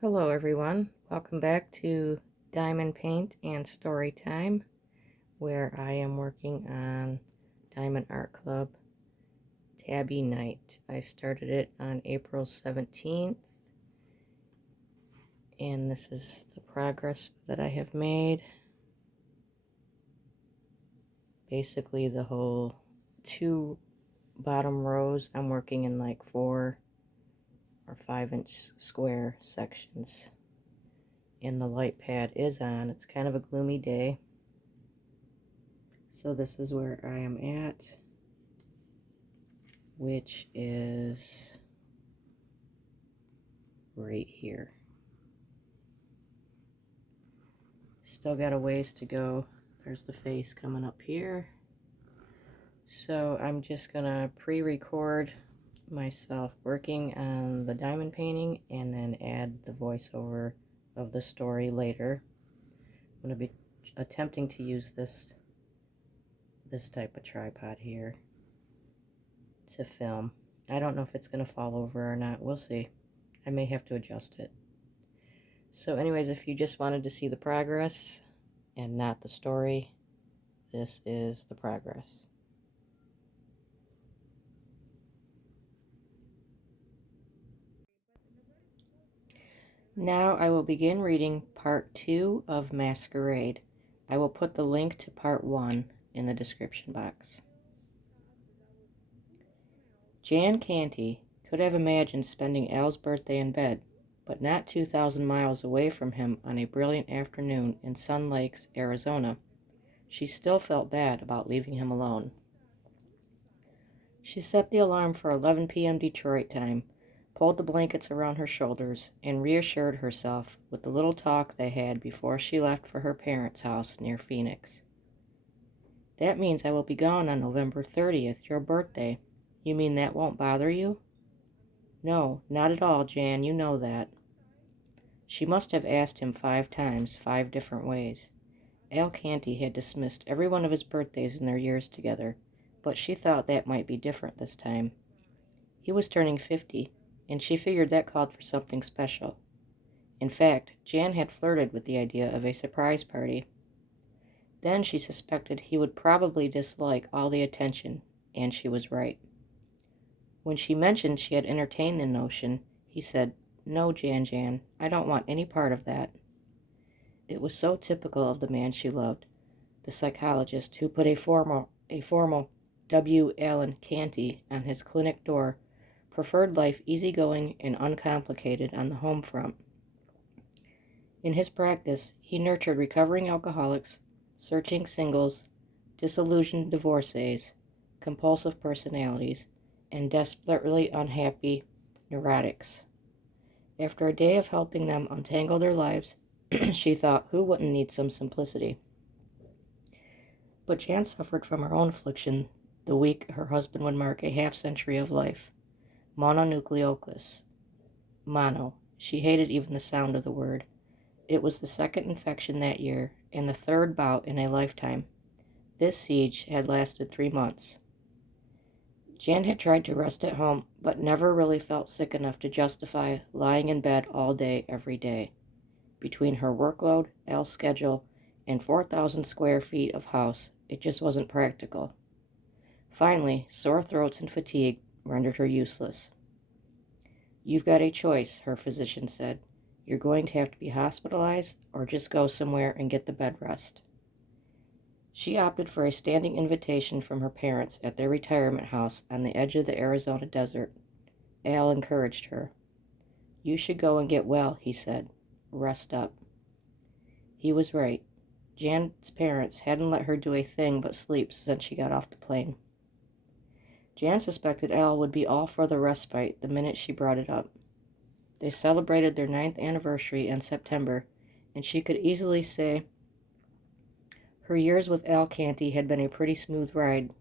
Hello everyone, welcome back to Diamond Paint and Story Time, where I am working on Diamond Art Club Tabby Night. I started it on April 17th, and this is the progress that I have made. Basically the whole 2 bottom rows I'm working in like 4 or 5-inch square sections. And the light pad is on. It's kind of a gloomy day. So this is where I am at, which is right here. Still got a ways to go. There's the face coming up here. So I'm just gonna pre-record myself working on the diamond painting and then add the voiceover of the story later. I'm going to be attempting to use this type of tripod here to film. I don't know if it's going to fall over or not. We'll see. I may have to adjust it. So anyways, if you just wanted to see the progress and not the story, this is the progress. Now I will begin reading part 2 of Masquerade. I will put the link to part 1 in the description box. Jan Canty could have imagined spending Al's birthday in bed, but not 2,000 miles away from him on a brilliant afternoon in Sun Lakes, Arizona. She still felt bad about leaving him alone. She set the alarm for 11 p.m. Detroit time, pulled the blankets around her shoulders, and reassured herself with the little talk they had before she left for her parents' house near Phoenix. "That means I will be gone on November 30th, your birthday. You mean that won't bother you?" "No, not at all, Jan, you know that." She must have asked him 5 times, 5 different ways. Al Canty had dismissed every one of his birthdays in their years together, but she thought that might be different this time. He was turning 50, and she figured that called for something special. In fact, Jan had flirted with the idea of a surprise party. Then she suspected he would probably dislike all the attention, and she was right. When she mentioned she had entertained the notion, he said, "No, Jan, I don't want any part of that." It was so typical of the man she loved, the psychologist who put a formal W. Allen Canty on his clinic door, preferred life easygoing and uncomplicated on the home front. In his practice, he nurtured recovering alcoholics, searching singles, disillusioned divorcees, compulsive personalities, and desperately unhappy neurotics. After a day of helping them untangle their lives, she thought, who wouldn't need some simplicity? But Jan suffered from her own affliction the week her husband would mark a half-century of life. Mononucleosis. Mono. She hated even the sound of the word. It was the 2nd infection that year, and the 3rd bout in a lifetime. This siege had lasted 3 months. Jan had tried to rest at home, but never really felt sick enough to justify lying in bed all day, every day. Between her workload, Al's schedule, and 4,000 square feet of house, it just wasn't practical. Finally, sore throats and fatigue rendered her useless. "You've got a choice," her physician said. "You're going to have to be hospitalized or just go somewhere and get the bed rest." She opted for a standing invitation from her parents at their retirement house on the edge of the Arizona desert. Al encouraged her. "You should go and get well," he said. "Rest up." He was right. Jan's parents hadn't let her do a thing but sleep since she got off the plane. Jan suspected Al would be all for the respite the minute she brought it up. They celebrated their 9th anniversary in September, and she could easily say her years with Al Canty had been a pretty smooth ride.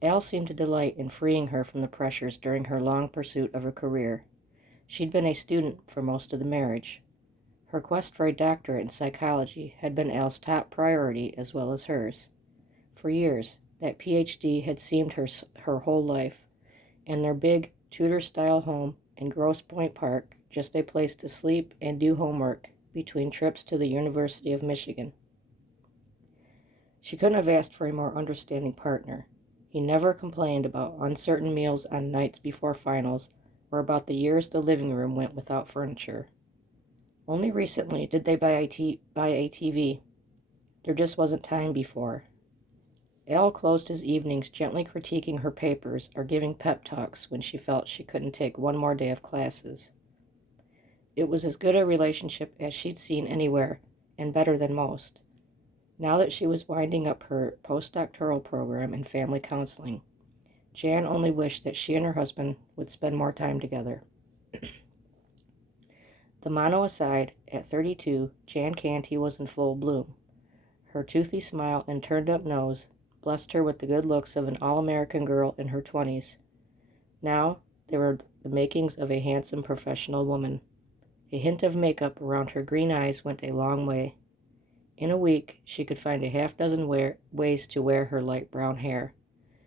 Al seemed to delight in freeing her from the pressures during her long pursuit of a career. She'd been a student for most of the marriage. Her quest for a doctorate in psychology had been Al's top priority as well as hers. For years, that Ph.D. had seemed her whole life, and their big Tudor-style home in Grosse Pointe Park just a place to sleep and do homework between trips to the University of Michigan. She couldn't have asked for a more understanding partner. He never complained about uncertain meals on nights before finals or about the years the living room went without furniture. Only recently did they buy a TV. There just wasn't time before. Al closed his evenings gently critiquing her papers or giving pep talks when she felt she couldn't take one more day of classes. It was as good a relationship as she'd seen anywhere, and better than most. Now that she was winding up her postdoctoral program in family counseling, Jan only wished that she and her husband would spend more time together. The mono aside, at 32, Jan Canty was in full bloom. Her toothy smile and turned-up nose blessed her with the good looks of an all-American girl in her 20s. Now, they were the makings of a handsome professional woman. A hint of makeup around her green eyes went a long way. In a week, she could find a half-dozen ways to wear her light brown hair.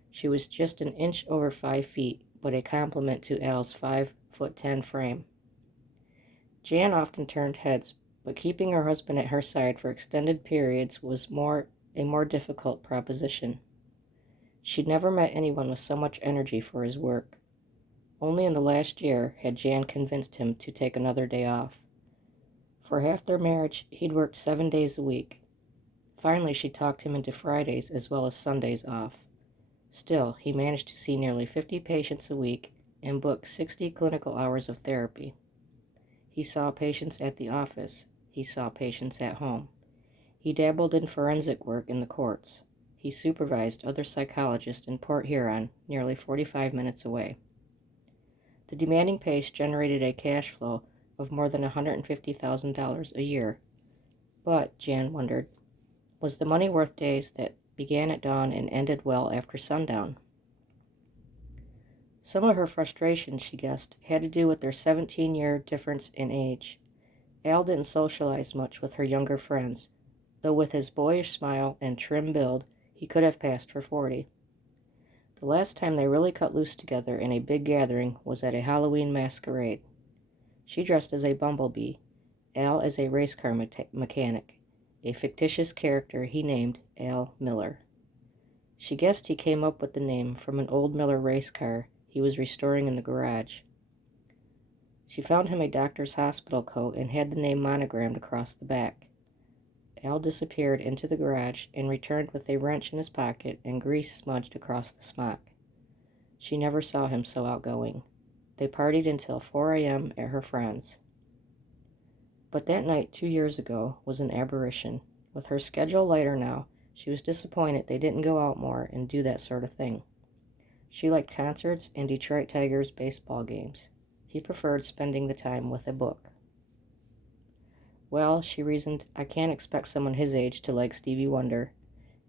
She was just an inch over 5 feet, but a compliment to Al's 5'10" frame. Jan often turned heads, but keeping her husband at her side for extended periods was a more difficult proposition. She'd never met anyone with so much energy for his work. Only in the last year had Jan convinced him to take another day off. For half their marriage, he'd worked 7 days a week. Finally, she talked him into Fridays as well as Sundays off. Still, he managed to see nearly 50 patients a week and book 60 clinical hours of therapy. He saw patients at the office. He saw patients at home. He dabbled in forensic work in the courts. He supervised other psychologists in Port Huron, nearly 45 minutes away. The demanding pace generated a cash flow of more than $150,000 a year. But, Jan wondered, was the money worth days that began at dawn and ended well after sundown? Some of her frustration, she guessed, had to do with their 17-year difference in age. Al didn't socialize much with her younger friends, though with his boyish smile and trim build, he could have passed for 40. The last time they really cut loose together in a big gathering was at a Halloween masquerade. She dressed as a bumblebee, Al as a race car mechanic, a fictitious character he named Al Miller. She guessed he came up with the name from an old Miller race car he was restoring in the garage. She found him a doctor's hospital coat and had the name monogrammed across the back. Al disappeared into the garage and returned with a wrench in his pocket and grease smudged across the smock. She never saw him so outgoing. They partied until 4 a.m. at her friend's. But that night 2 years ago was an aberration. With her schedule lighter now, she was disappointed they didn't go out more and do that sort of thing. She liked concerts and Detroit Tigers baseball games. He preferred spending the time with a book. Well, she reasoned, I can't expect someone his age to like Stevie Wonder.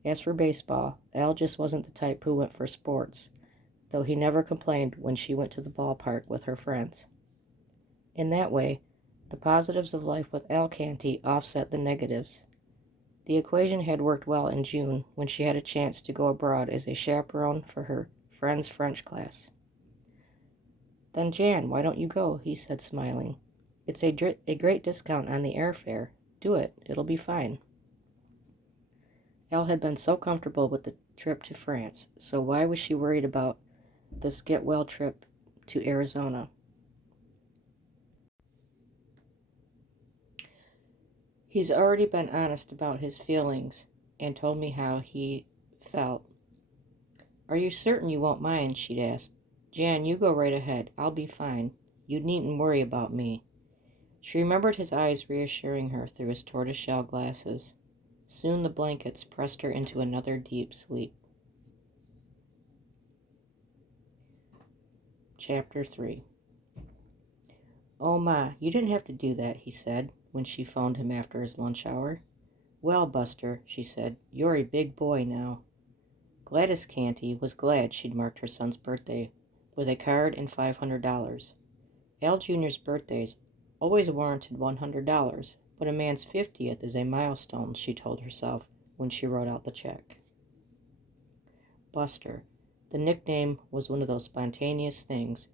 As for baseball, Al just wasn't the type who went for sports, though he never complained when she went to the ballpark with her friends. In that way, the positives of life with Al Canty offset the negatives. The equation had worked well in June when she had a chance to go abroad as a chaperone for her friend's French class. Then, Jan, why don't you go? He said, smiling. It's a great discount on the airfare. Do it. It'll be fine. Al had been so comfortable with the trip to France, so why was she worried about this get-well trip to Arizona? He's already been honest about his feelings and told me how he felt. Are you certain you won't mind? She'd asked. Jan, you go right ahead. I'll be fine. You needn't worry about me. She remembered his eyes reassuring her through his tortoiseshell glasses. Soon the blankets pressed her into another deep sleep. Chapter 3. Oh, Ma, you didn't have to do that, he said, when she phoned him after his lunch hour. Well, Buster, she said, you're a big boy now. Gladys Canty was glad she'd marked her son's birthday with a card and $500. Al Jr.'s birthdays always warranted $100, but a man's 50th is a milestone, she told herself when she wrote out the check. Buster. The nickname was one of those spontaneous things.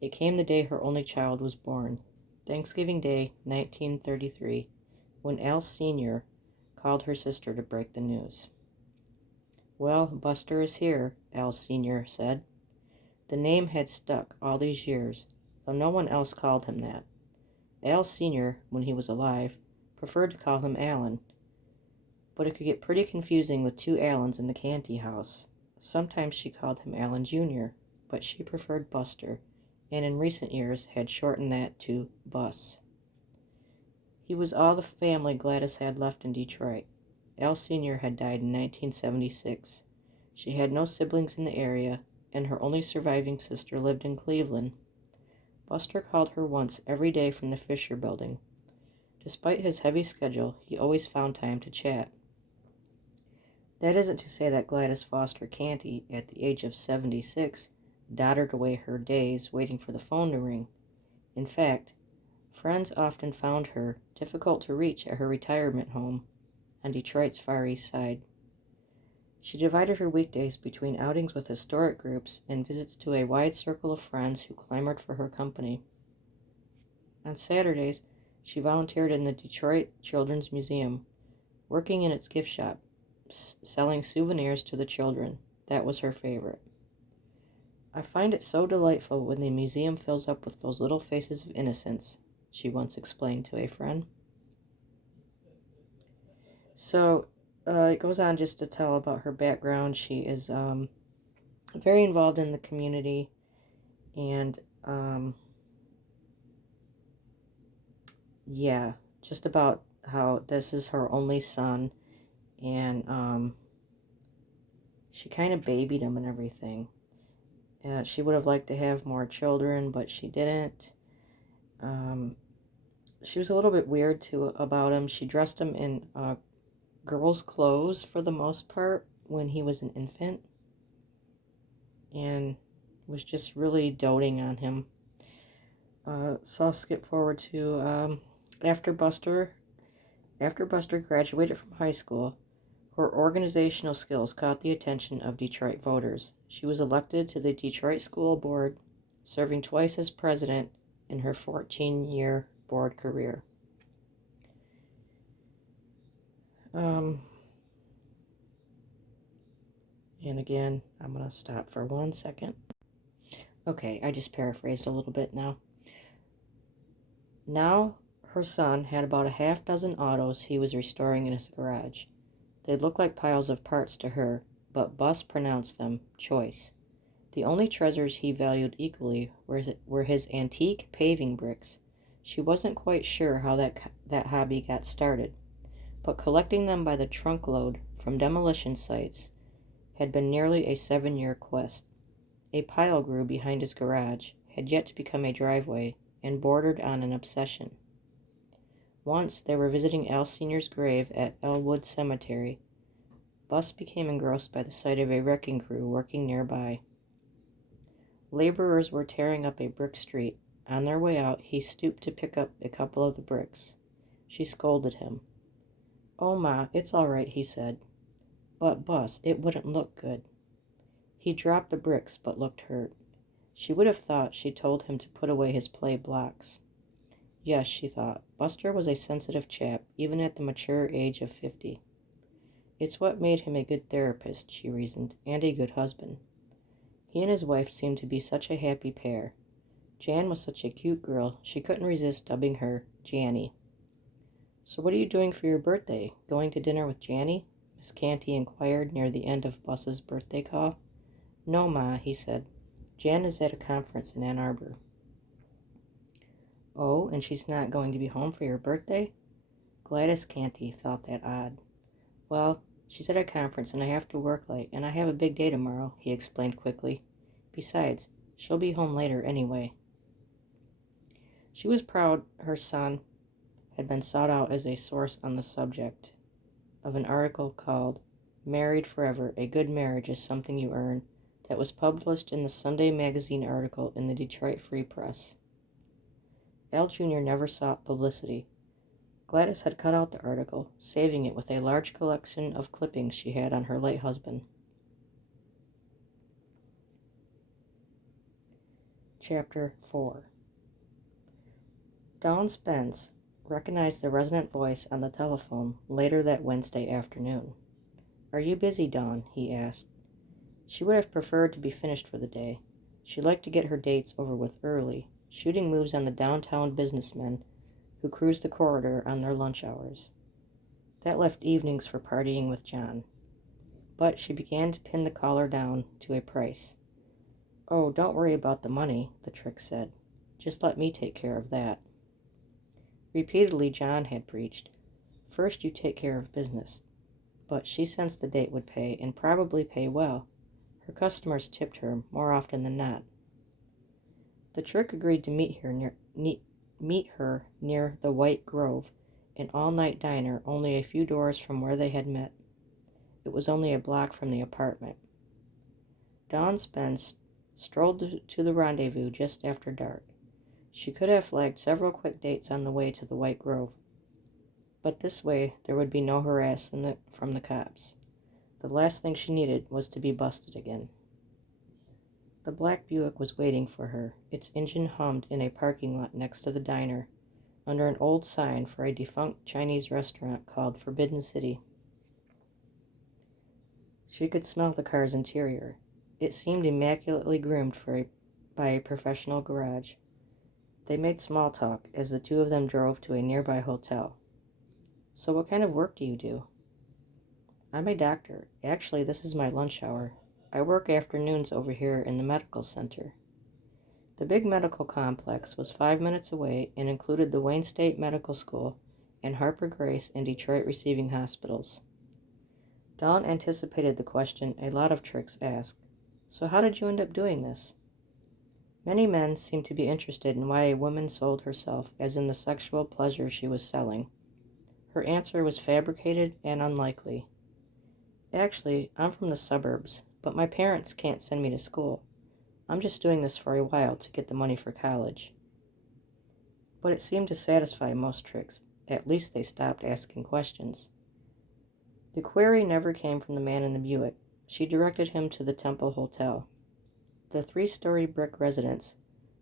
It came the day her only child was born. Thanksgiving Day, 1933, when Al Sr. called her sister to break the news. "Well, Buster is here," Al Sr. said. The name had stuck all these years, though no one else called him that. Al Sr., when he was alive, preferred to call him Alan, but it could get pretty confusing with two Allens in the Canty house. Sometimes she called him Alan Jr., but she preferred Buster, and in recent years had shortened that to Bus. He was all the family Gladys had left in Detroit. Al Sr. had died in 1976. She had no siblings in the area, and her only surviving sister lived in Cleveland. Buster called her once every day from the Fisher Building. Despite his heavy schedule, he always found time to chat. That isn't to say that Gladys Foster Canty, at the age of 76, doddered away her days waiting for the phone to ring. In fact, friends often found her difficult to reach at her retirement home on Detroit's Far East Side. She divided her weekdays between outings with historic groups and visits to a wide circle of friends who clamored for her company. On Saturdays, she volunteered in the Detroit Children's Museum, working in its gift shop, selling souvenirs to the children. That was her favorite. "I find it so delightful when the museum fills up with those little faces of innocence," she once explained to a friend. So it goes on just to tell about her background. She is very involved in the community, and yeah, just about how this is her only son, and she kind of babied him and everything. She would have liked to have more children, but she didn't. She was a little bit weird too about him. She dressed him in girls' clothes for the most part when he was an infant, and was just really doting on him. So I'll skip forward to after Buster graduated from high school. Her organizational skills caught the attention of Detroit voters. She was elected to the Detroit School Board, serving twice as president in her 14-year board career. And again, I'm going to stop for 1 second. Okay, I just paraphrased a little bit now. Now, her son had about a half dozen autos he was restoring in his garage. They looked like piles of parts to her, but Bus pronounced them choice. The only treasures he valued equally were his antique paving bricks. She wasn't quite sure how that hobby got started, but collecting them by the trunkload from demolition sites had been nearly a 7-year quest. A pile grew behind his garage, had yet to become a driveway, and bordered on an obsession. Once they were visiting Al Sr.'s grave at Elwood Cemetery. Bus became engrossed by the sight of a wrecking crew working nearby. Laborers were tearing up a brick street. On their way out, he stooped to pick up a couple of the bricks. She scolded him. "Oh, Ma, it's all right," he said. "But, Bus, it wouldn't look good." He dropped the bricks, but looked hurt. She would have thought she told him to put away his play blocks. Yes, she thought, Buster was a sensitive chap, even at the mature age of 50. It's what made him a good therapist, she reasoned, and a good husband. He and his wife seemed to be such a happy pair. Jan was such a cute girl, she couldn't resist dubbing her Janny. "So what are you doing for your birthday? Going to dinner with Janny?" Miss Canty inquired near the end of Bus's birthday call. "No, Ma," he said. "Jan is at a conference in Ann Arbor." "Oh, and she's not going to be home for your birthday?" Gladys Canty thought that odd. "Well, she's at a conference and I have to work late, and I have a big day tomorrow," he explained quickly. "Besides, she'll be home later anyway." She was proud her son had been sought out as a source on the subject of an article called "Married Forever, A Good Marriage is Something You Earn," that was published in the Sunday Magazine article in the Detroit Free Press. Al Jr. never sought publicity. Gladys had cut out the article, saving it with a large collection of clippings she had on her late husband. Chapter 4. Dawn Spence recognized the resonant voice on the telephone later that Wednesday afternoon. "Are you busy, Dawn?" he asked. She would have preferred to be finished for the day. She liked to get her dates over with early, shooting moves on the downtown businessmen who cruised the corridor on their lunch hours. That left evenings for partying with John. But she began to pin the caller down to a price. "Oh, don't worry about the money," the trick said. "Just let me take care of that." Repeatedly, John had preached, "First you take care of business." But she sensed the date would pay, and probably pay well. Her customers tipped her more often than not. The trick agreed to meet her near the White Grove, an all-night diner only a few doors from where they had met. It was only a block from the apartment. Dawn Spence strolled to the rendezvous just after dark. She could have flagged several quick dates on the way to the White Grove, but this way there would be no harassment from the cops. The last thing she needed was to be busted again. The black Buick was waiting for her. Its engine hummed in a parking lot next to the diner, under an old sign for a defunct Chinese restaurant called Forbidden City. She could smell the car's interior. It seemed immaculately groomed by a professional garage. They made small talk as the two of them drove to a nearby hotel. "So what kind of work do you do?" "I'm a doctor. Actually, this is my lunch hour. I work afternoons over here in the medical center." The big medical complex was 5 minutes away and included the Wayne State Medical School and Harper Grace and Detroit Receiving Hospitals. Dawn anticipated the question a lot of tricks ask. "So how did you end up doing this?" Many men seemed to be interested in why a woman sold herself as in the sexual pleasure she was selling. Her answer was fabricated and unlikely. "Actually, I'm from the suburbs, but my parents can't send me to school. I'm just doing this for a while to get the money for college." But it seemed to satisfy most tricks. At least they stopped asking questions. The query never came from the man in the Buick. She directed him to the Temple Hotel. The 3-story brick residence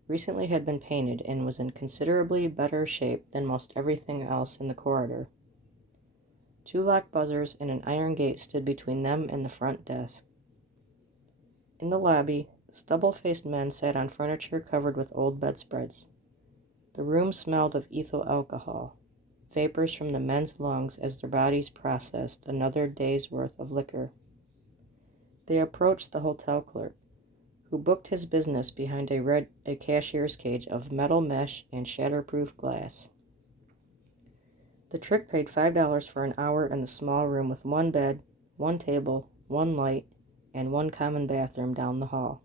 recently had been painted and was in considerably better shape than most everything else in the corridor. 2 locked buzzers and an iron gate stood between them and the front desk. In the lobby, stubble-faced men sat on furniture covered with old bedspreads. The room smelled of ethyl alcohol, vapors from the men's lungs as their bodies processed another day's worth of liquor. They approached the hotel clerk, who booked his business behind a cashier's cage of metal mesh and shatterproof glass. The trick paid $5 for an hour in the small room with 1 bed, 1 table, 1 light, and 1 common bathroom down the hall.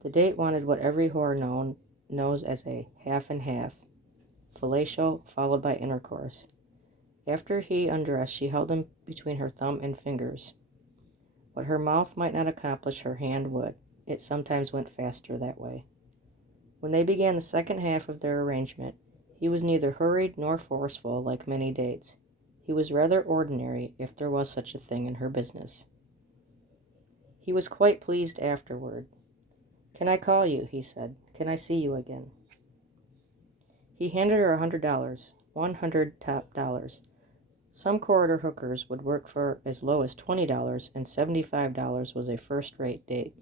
The date wanted what every whore knows as a half and half, fellatio followed by intercourse. After he undressed, she held him between her thumb and fingers. What her mouth might not accomplish, her hand would. It sometimes went faster that way. When they began the second half of their arrangement, he was neither hurried nor forceful like many dates. He was rather ordinary, if there was such a thing in her business. He was quite pleased afterward. "Can I call you?" he said. "Can I see you again?" He handed her $100, 100 top dollars. Some corridor hookers would work for as low as $20, and $75 was a first-rate date.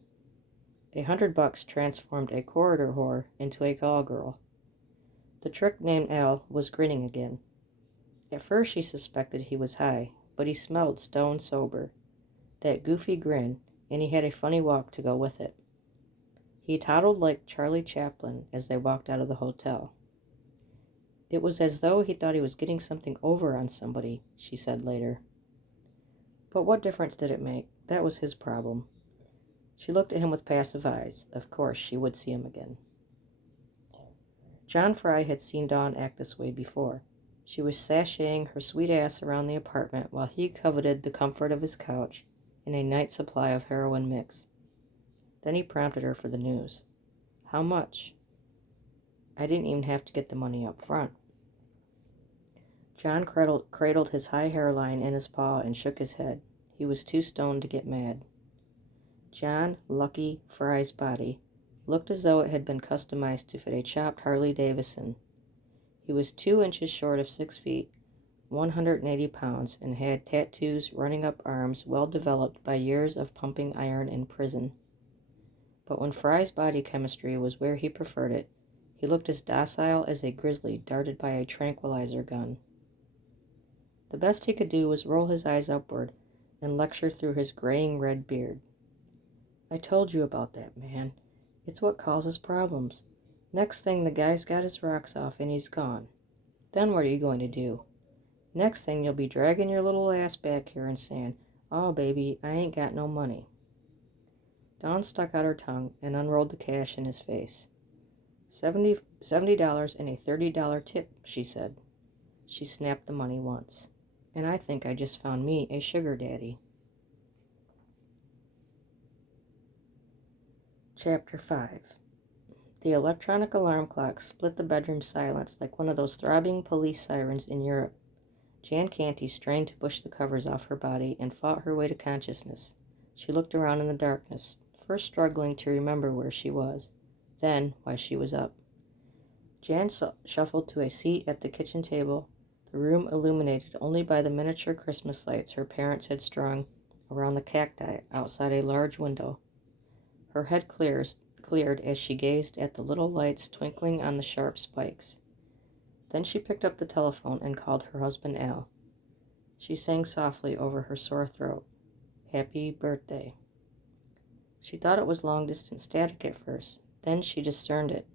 $100 transformed a corridor whore into a call girl. The trick named Al was grinning again. At first she suspected he was high, but he smelled stone sober. That goofy grin, and he had a funny walk to go with it. He toddled like Charlie Chaplin as they walked out of the hotel. "It was as though he thought he was getting something over on somebody," she said later. But what difference did it make? That was his problem. She looked at him with passive eyes. Of course, she would see him again. John Fry had seen Dawn act this way before. She was sashaying her sweet ass around the apartment while he coveted the comfort of his couch and a night supply of heroin mix. Then he prompted her for the news. "How much?" "I didn't even have to get the money up front." John cradled his high hairline in his paw and shook his head. He was too stoned to get mad. John Lucky Fry's body looked as though it had been customized to fit a chopped Harley Davidson. He was 2 inches short of 6 feet, 180 pounds, and had tattoos running up arms well developed by years of pumping iron in prison. But when Fry's body chemistry was where he preferred it, he looked as docile as a grizzly darted by a tranquilizer gun. The best he could do was roll his eyes upward and lecture through his graying red beard. I told you about that man. It's what causes problems. Next thing, the guy's got his rocks off and he's gone. Then what are you going to do? Next thing, you'll be dragging your little ass back here and saying, "Oh, baby, I ain't got no money." Dawn stuck out her tongue and unrolled the cash in his face. $70 and a $30 tip, she said. She snapped the money once. And I think I just found me a sugar daddy. Chapter 5. The electronic alarm clock split the bedroom silence like one of those throbbing police sirens in Europe. Jan Cantys strained to push the covers off her body and fought her way to consciousness. She looked around in the darkness, first struggling to remember where she was, then why she was up. Jan shuffled to a seat at the kitchen table, the room illuminated only by the miniature Christmas lights her parents had strung around the cacti outside a large window. Her head cleared as she gazed at the little lights twinkling on the sharp spikes. Then she picked up the telephone and called her husband Al. She sang softly over her sore throat, "Happy birthday." She thought it was long-distance static at first. Then she discerned it.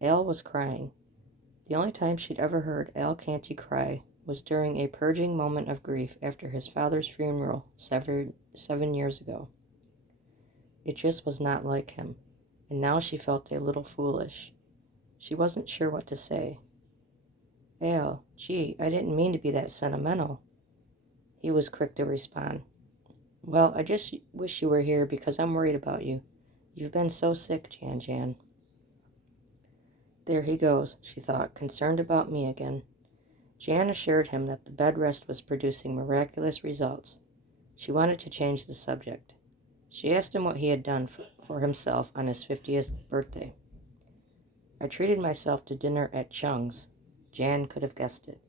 Al was crying. The only time she'd ever heard Al Canty cry was during a purging moment of grief after his father's funeral 7 years ago. It just was not like him, and now she felt a little foolish. She wasn't sure what to say. "Al, gee, I didn't mean to be that sentimental." He was quick to respond. "Well, I just wish you were here because I'm worried about you. You've been so sick, Jan. There he goes, she thought, concerned about me again. Jan assured him that the bed rest was producing miraculous results. She wanted to change the subject. She asked him what he had done for himself on his 50th birthday. "I treated myself to dinner at Chung's." Jan could have guessed it.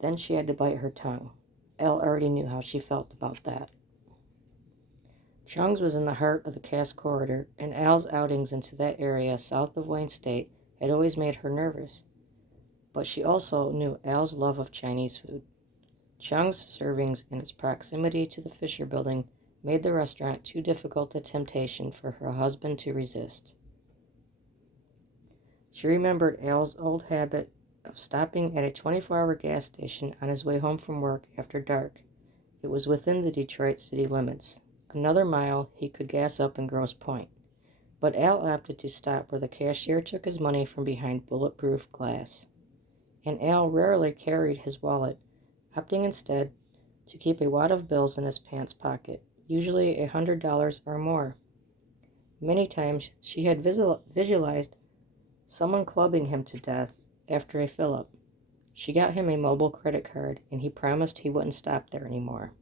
Then she had to bite her tongue. Al already knew how she felt about that. Chung's was in the heart of the Cass Corridor, and Al's outings into that area south of Wayne State had always made her nervous. But she also knew Al's love of Chinese food. Chung's servings and its proximity to the Fisher Building made the restaurant too difficult a temptation for her husband to resist. She remembered Al's old habit of stopping at a 24-hour gas station on his way home from work after dark. It was within the Detroit city limits. Another mile, he could gas up in Grosse Pointe. But Al opted to stop where the cashier took his money from behind bulletproof glass. And Al rarely carried his wallet, opting instead to keep a wad of bills in his pants pocket, usually $100 or more. Many times she had visualized someone clubbing him to death after a fill-up. She got him a mobile credit card, and he promised he wouldn't stop there anymore.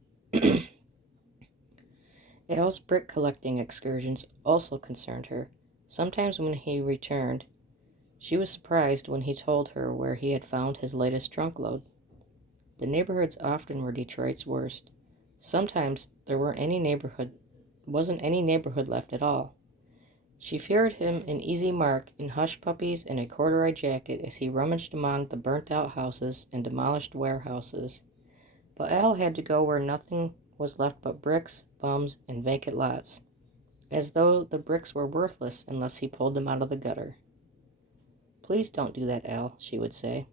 Al's brick collecting excursions also concerned her. Sometimes when he returned, she was surprised when he told her where he had found his latest trunk load. The neighborhoods often were Detroit's worst. Sometimes there wasn't any neighborhood left at all. She feared him an easy mark in hush puppies and a corduroy jacket as he rummaged among the burnt-out houses and demolished warehouses. But Al had to go where nothing was left but bricks, bums, and vacant lots, as though the bricks were worthless unless he pulled them out of the gutter. "Please don't do that, Al," she would say.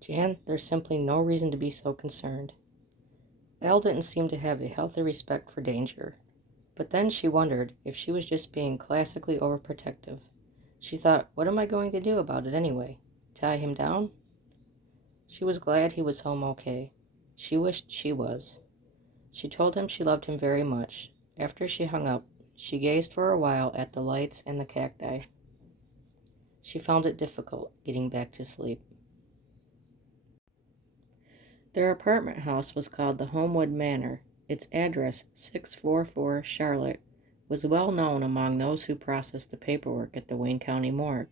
"Jan, there's simply no reason to be so concerned." Al didn't seem to have a healthy respect for danger. But then she wondered if she was just being classically overprotective. She thought, what am I going to do about it anyway? Tie him down? She was glad he was home okay. She wished she was. She told him she loved him very much. After she hung up, she gazed for a while at the lights and the cacti. She found it difficult getting back to sleep. Their apartment house was called the Homewood Manor. Its address, 644 Charlotte, was well known among those who processed the paperwork at the Wayne County morgue.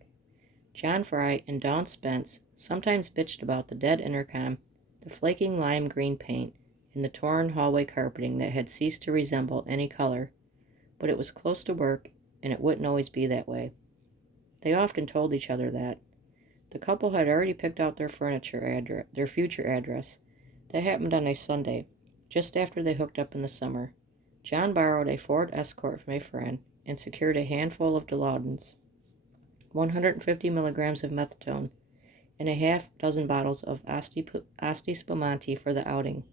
John Fry and Dawn Spence sometimes bitched about the dead intercom, the flaking lime green paint, and the torn hallway carpeting that had ceased to resemble any color, but it was close to work, and it wouldn't always be that way. They often told each other that. The couple had already picked out their future address. That happened on a Sunday, just after they hooked up in the summer. John borrowed a Ford Escort from a friend and secured a handful of Dilaudidins, 150 milligrams of methadone, and a half dozen bottles of Asti Spumante for the outing.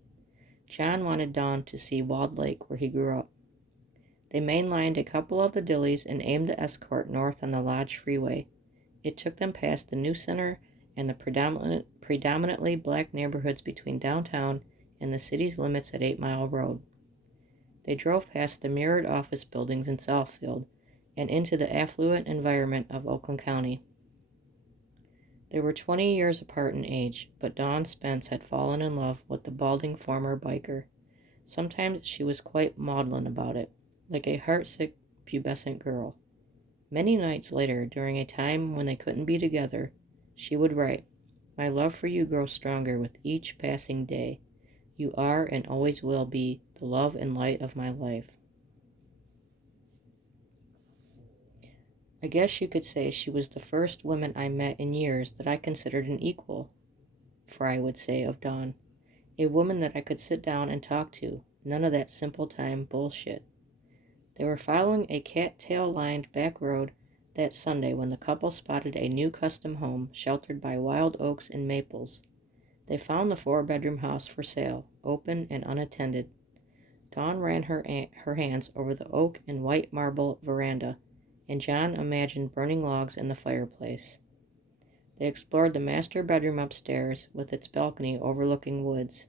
John wanted Dawn to see Walled Lake, where he grew up. They mainlined a couple of the dillies and aimed the Escort north on the Lodge Freeway. It took them past the New Center and the predominantly black neighborhoods between downtown and the city's limits at 8 Mile Road. They drove past the mirrored office buildings in Southfield and into the affluent environment of Oakland County. They were 20 years apart in age, but Dawn Spence had fallen in love with the balding former biker. Sometimes she was quite maudlin about it, like a heartsick, pubescent girl. Many nights later, during a time when they couldn't be together, she would write, "My love for you grows stronger with each passing day. You are and always will be the love and light of my life." I guess you could say she was the first woman I met in years that I considered an equal, Fry would say of Dawn. A woman that I could sit down and talk to, none of that simple time bullshit. They were following a cattail-lined back road that Sunday when the couple spotted a new custom home sheltered by wild oaks and maples. They found the 4-bedroom house for sale, open and unattended. Dawn ran her hands over the oak and white marble veranda, and John imagined burning logs in the fireplace. They explored the master bedroom upstairs with its balcony overlooking woods.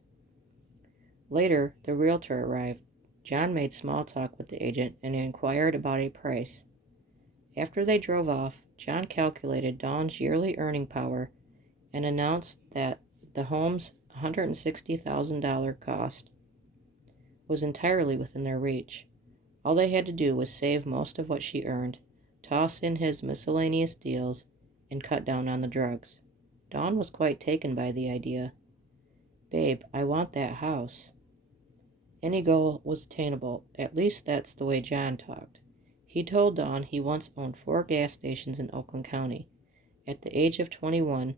Later, the realtor arrived. John made small talk with the agent and inquired about a price. After they drove off, John calculated Dawn's yearly earning power and announced that the home's $160,000 cost was entirely within their reach. All they had to do was save most of what she earned, toss in his miscellaneous deals, and cut down on the drugs. Dawn was quite taken by the idea. "Babe, I want that house." Any goal was attainable. At least that's the way John talked. He told Dawn he once owned 4 gas stations in Oakland County. At the age of 21,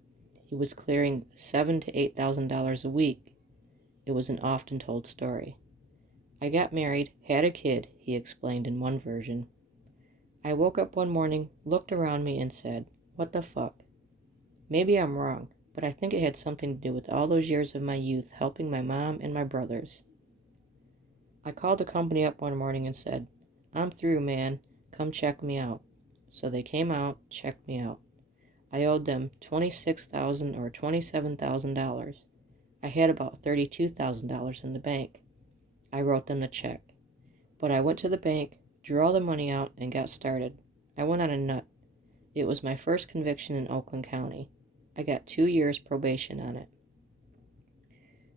he was clearing $7,000 to $8,000 a week. It was an often told story. "I got married, had a kid," he explained in one version. "I woke up one morning, looked around me, and said, 'What the fuck?' Maybe I'm wrong, but I think it had something to do with all those years of my youth helping my mom and my brothers. I called the company up one morning and said, 'I'm through, man. Come check me out.' So they came out, checked me out. I owed them $26,000 or $27,000. I had about $32,000 in the bank. I wrote them the check. But I went to the bank, drew all the money out, and got started. I went on a nut. It was my first conviction in Oakland County. I got 2 years probation on it."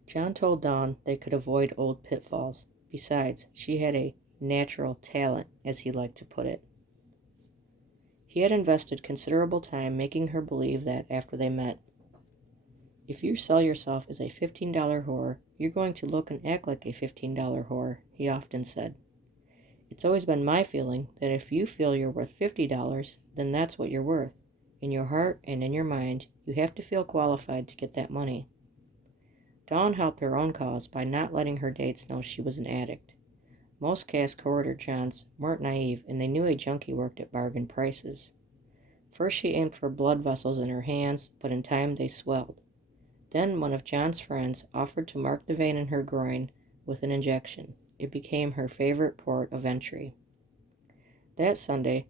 John told Dawn they could avoid old pitfalls. Besides, she had a natural talent, as he liked to put it. He had invested considerable time making her believe that after they met. "If you sell yourself as a $15 whore, you're going to look and act like a $15 whore," he often said. "It's always been my feeling that if you feel you're worth $50, then that's what you're worth. In your heart and in your mind, you have to feel qualified to get that money." Dawn helped her own cause by not letting her dates know she was an addict. Most Cass Corridor Johns weren't naive, and they knew a junkie worked at bargain prices. First she aimed for blood vessels in her hands, but in time they swelled. Then one of John's friends offered to mark the vein in her groin with an injection. It became her favorite port of entry. That Sunday,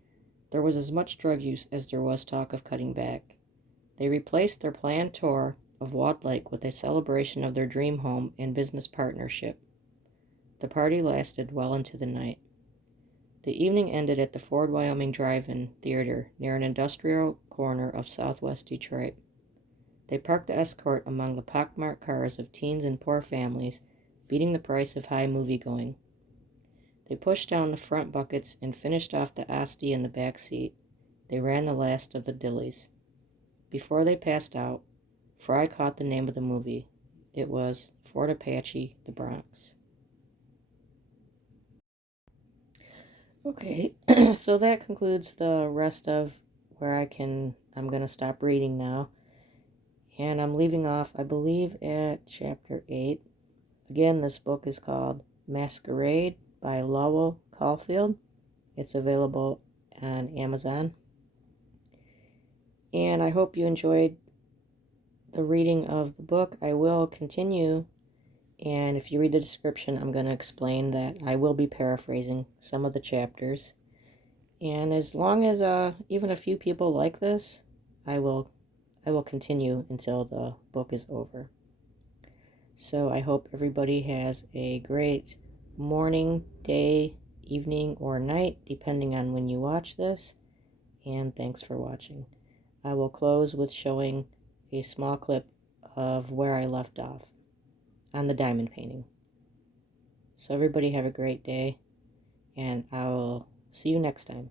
there was as much drug use as there was talk of cutting back. They replaced their planned tour of Walled Lake with a celebration of their dream home and business partnership. The party lasted well into the night. The evening ended at the Ford Wyoming Drive-In Theater near an industrial corner of southwest Detroit. They parked the Escort among the pockmarked cars of teens and poor families, beating the price of high movie-going. They pushed down the front buckets and finished off the Asti in the back seat. They ran the last of the dillies. before they passed out, Fry caught the name of the movie. It was Fort Apache, the Bronx. Okay, so that concludes the rest of where I'm going to stop reading now. And I'm leaving off, I believe, at chapter 8. Again, this book is called Masquerade by Lowell Caulfield. It's available on Amazon. And I hope you enjoyed the reading of the book. I will continue, and if you read the description, I'm going to explain that I will be paraphrasing some of the chapters. And as long as even a few people like this, I will continue until the book is over. So I hope everybody has a great morning, day, evening, or night, depending on when you watch this. And thanks for watching. I will close with showing a small clip of where I left off on the diamond painting. So everybody have a great day, and I will see you next time.